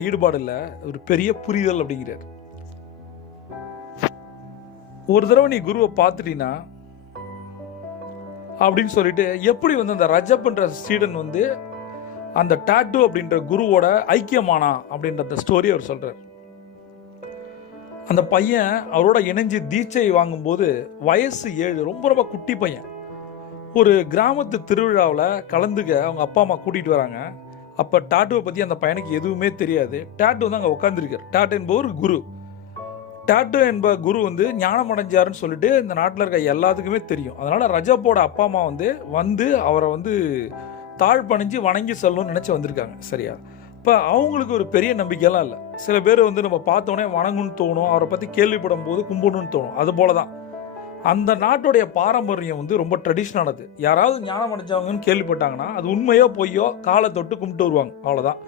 ஈடுபாடு இல்லை, ஒரு பெரிய புரிதல் அப்படிங்கிறார். ஒரு தடவை நீ குருவை பார்த்துட்டீங்கன்னா அப்படின்னு சொல்லிட்டு எப்படி வந்து அந்த ரஜப்ன்ற ஸ்டூடெண்ட் வந்து அந்த டாட்டூ அப்படின்ற குருவோட ஐக்கியமானா அப்படின்ற அந்த ஸ்டோரி அவர் சொல்றார். அந்த பையன் அவரோட இணைஞ்சு தீட்சை வாங்கும்போது வயசு 7, ரொம்ப ரொம்ப குட்டி பையன். ஒரு கிராமத்து திருவிழாவில் கலந்துக்க அவங்க அப்பா அம்மா கூட்டிகிட்டு வராங்க. அப்போ டாட்டுவை பற்றி அந்த பையனுக்கு எதுவுமே தெரியாது. டாட்டு வந்து அங்கே உட்காந்துருக்கார். டாட்டு என்பவர் குரு. டாட்டு என்ப குரு வந்து ஞானம் அடைஞ்சாருன்னு சொல்லிட்டு இந்த நாட்டில் இருக்க எல்லாத்துக்குமே தெரியும். அதனால் ரஜப்போட அப்பா அம்மா வந்து அவரை தாழ்பணிஞ்சு வணங்கி செல்லணும்னு நினச்சி வந்திருக்காங்க. சரியா? இப்போ அவங்களுக்கு ஒரு பெரிய நம்பிக்கையெல்லாம் இல்லை. சில பேர் நம்ம பார்த்தோன்னே வணங்கணும்னு தோணும், அவரை பற்றி கேள்விப்படும் போது கும்பிடணும்னு தோணும். அது போல தான் அந்த நாட்டுடைய பாரம்பரியம் ரொம்ப ட்ரெடிஷ்னலானது. யாராவது ஞானம் அடைஞ்சவங்கன்னு கேள்விப்பட்டாங்கன்னா அது உண்மையோ பொய்யோ காலை தொட்டு கும்பிட்டு வருவாங்க, அவ்வளோதான்.